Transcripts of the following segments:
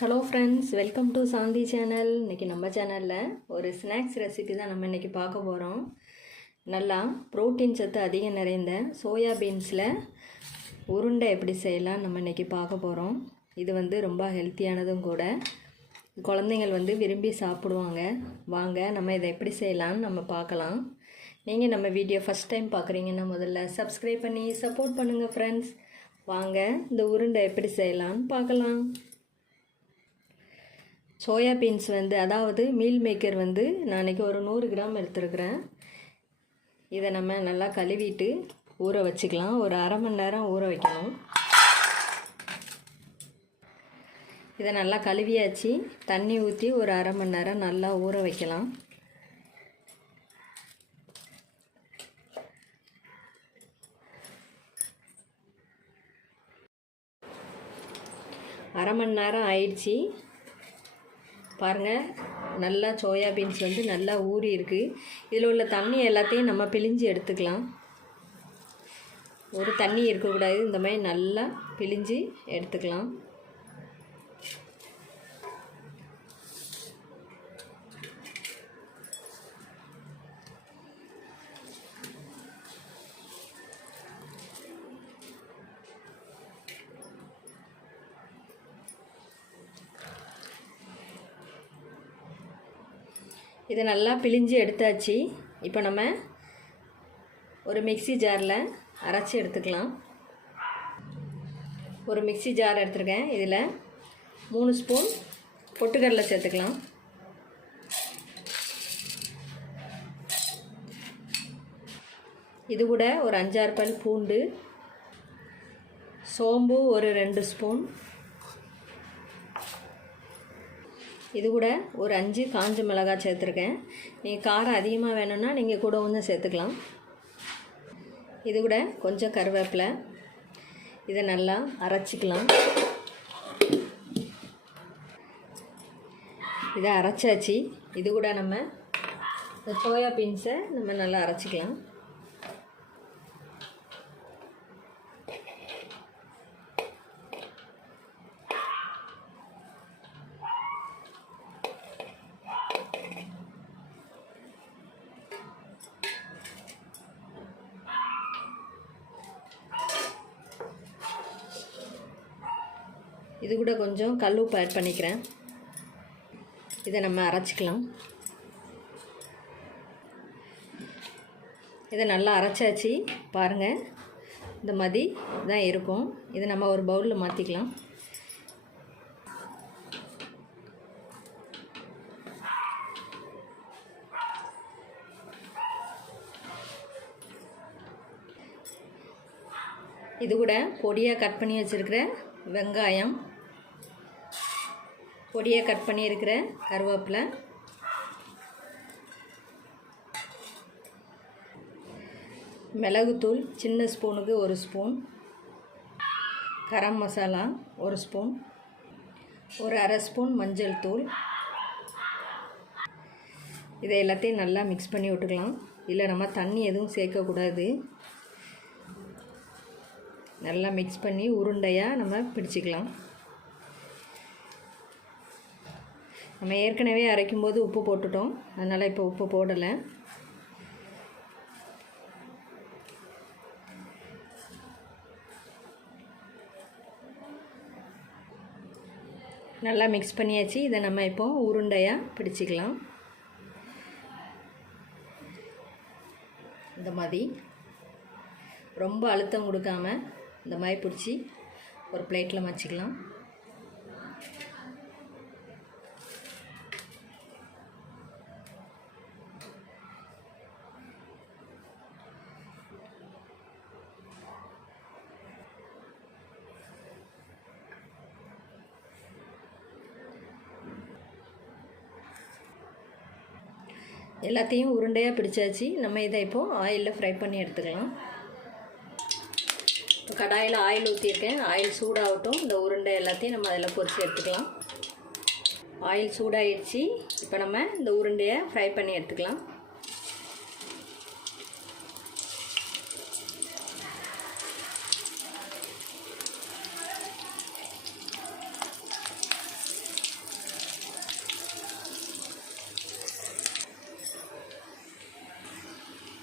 Hello friends, welcome to Shanthi channel. இன்றைக்கி நம்ம சேனலில் ஒரு ஸ்நாக்ஸ் ரெசிபி தான் நம்ம இன்றைக்கி பார்க்க போகிறோம். நல்லா ப்ரோட்டீன் சத்து அதிகம் நிறைந்த சோயா பீன்ஸில் உருண்டை எப்படி செய்யலாம் நம்ம இன்றைக்கி பார்க்க போகிறோம். இது ரொம்ப ஹெல்த்தியானதும் கூட. குழந்தைங்கள் விரும்பி சாப்பிடுவாங்க. வாங்க நம்ம இதை எப்படி செய்யலான்னு நம்ம பார்க்கலாம். நீங்கள் நம்ம வீடியோ ஃபஸ்ட் டைம் பார்க்குறீங்கன்னா முதல்ல சப்ஸ்கிரைப் பண்ணி சப்போர்ட் பண்ணுங்கள் ஃப்ரெண்ட்ஸ். வாங்க இந்த உருண்டை எப்படி செய்யலான்னு பார்க்கலாம். சோயா பீன்ஸ் அதாவது மீல் மேக்கர் நான் இன்றைக்கி ஒரு 100 கிராம் எடுத்துருக்குறேன். இதை நம்ம நல்லா கழுவிட்டு ஊற வச்சுக்கலாம். ஒரு அரை மணி நேரம் ஊற வைக்கணும். இதை நல்லா கழுவியாச்சு. தண்ணி ஊற்றி ஒரு அரை மணி நேரம் நல்லா ஊற வைக்கலாம். அரை மணி நேரம் ஆயிடுச்சு. பாருங்கள், நல்லா சோயா பீன்ஸ் நல்லா ஊறி இருக்குது. இதில் உள்ள தண்ணி எல்லாத்தையும் நம்ம பிழிஞ்சு எடுத்துக்கலாம். ஒரு தண்ணி இருக்கக்கூடாது. இந்த மாதிரி நல்லா பிழிஞ்சு எடுத்துக்கலாம். இதை நல்லா பிழிஞ்சு எடுத்தாச்சு. இப்போ நம்ம ஒரு மிக்ஸி ஜாரில் அரைச்சி எடுத்துக்கலாம். ஒரு மிக்ஸி ஜார் எடுத்துருக்கேன். இதில் 3 ஸ்பூன் பொட்டுக்கடலை சேர்த்துக்கலாம். இது கூட ஒரு 5-6 பல் பூண்டு, சோம்பு ஒரு 2 ஸ்பூன், இது கூட ஒரு 5 காஞ்ச மிளகாய் சேர்த்துருக்கேன். நீங்கள் காரம் அதிகமாக வேணும்னா நீங்கள் கூட கொஞ்சம் சேர்த்துக்கலாம். இது கூட கொஞ்சம் கருவேப்பிலை. இதை நல்லா அரைச்சிக்கலாம். இதை அரைச்சாச்சு. இது கூட நம்ம சோயா பீன்ஸை நம்ம நல்லா அரைச்சிக்கலாம். இது கூட கொஞ்சம் கல் உப்பு ஆட் பண்ணிக்கிறேன். இதை நம்ம அரைச்சிக்கலாம். இதை நல்லா அரைச்சாச்சு. பாருங்கள், இந்த மாதிரி தான் இருக்கும். இதை நம்ம ஒரு பவுலில் மாற்றிக்கலாம். இது கூட பொடியாக கட் பண்ணி வச்சுருக்கிற வெங்காயம், பொடியாக கட் பண்ணியிருக்கிற கருவேப்பிலை, மிளகுத்தூள் சின்ன ஸ்பூனுக்கு 1 ஸ்பூன், கரம் மசாலா 1 ஸ்பூன், ஒரு அரை ஸ்பூன் மஞ்சள் தூள். இதை எல்லாத்தையும் நல்லா மிக்ஸ் பண்ணி விட்டுக்கலாம். இல்லை நம்ம தண்ணி எதுவும் சேர்க்கக்கூடாது. நல்லா மிக்ஸ் பண்ணி உருண்டையாக நம்ம பிடிச்சிக்கலாம். நம்ம ஏற்கனவே அரைக்கும்போது உப்பு போட்டுட்டோம், அதனால் இப்போ உப்பு போடலை. நல்லா மிக்ஸ் பண்ணியாச்சு. இதை நம்ம இப்போ உருண்டையாக பிடிச்சிக்கலாம். இந்த மாதிரி ரொம்ப அழுத்தம் கொடுக்காம இந்த மாதிரி பிடிச்சி ஒரு பிளேட்டில் வச்சுக்கலாம். எல்லாத்தையும் உருண்டையாக பிடிச்சாச்சு. நம்ம இதை இப்போது ஆயிலில் ஃப்ரை பண்ணி எடுத்துக்கலாம். கடாயில் ஆயில் ஊற்றிருக்கேன். ஆயில் சூடாகட்டும். இந்த உருண்டை எல்லாத்தையும் நம்ம அதில் பொரித்து எடுத்துக்கலாம். ஆயில் சூடாகிடுச்சு. இப்போ நம்ம இந்த உருண்டையை ஃப்ரை பண்ணி எடுத்துக்கலாம்.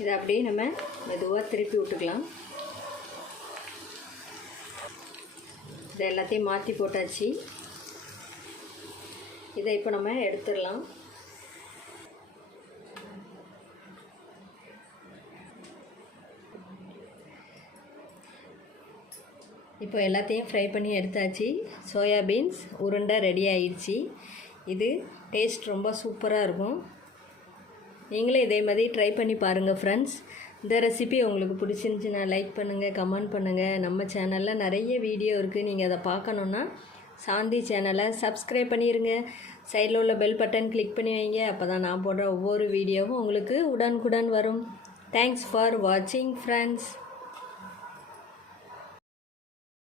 இதை அப்படியே நம்ம மெதுவாக திருப்பி விட்டுக்கலாம். இதை எல்லாத்தையும் மாற்றி போட்டாச்சு. இதை இப்போ நம்ம எடுத்துடலாம். இப்போ எல்லாத்தையும் ஃப்ரை பண்ணி எடுத்தாச்சு. சோயாபீன்ஸ் உருண்டை ரெடி ஆயிடுச்சு. இது டேஸ்ட் ரொம்ப சூப்பராக இருக்கும். நீங்களும் இதே மாதிரி ட்ரை பண்ணி பாருங்கள் ஃப்ரெண்ட்ஸ். இந்த ரெசிபி உங்களுக்கு பிடிச்சிருந்துச்சுன்னா லைக் பண்ணுங்கள், கமெண்ட் பண்ணுங்கள். நம்ம சேனலில் நிறைய வீடியோ இருக்குது. நீங்கள் அதை பார்க்கணுன்னா சாந்தி சேனலை சப்ஸ்கிரைப் பண்ணிடுங்க. சைடில் உள்ள பெல் பட்டன் கிளிக் பண்ணி வைங்க. அப்போ தான் நான் போடுற ஒவ்வொரு வீடியோவும் உங்களுக்கு உடனுக்குடன் வரும். தேங்க்ஸ் ஃபார் வாட்சிங் ஃப்ரெண்ட்ஸ்.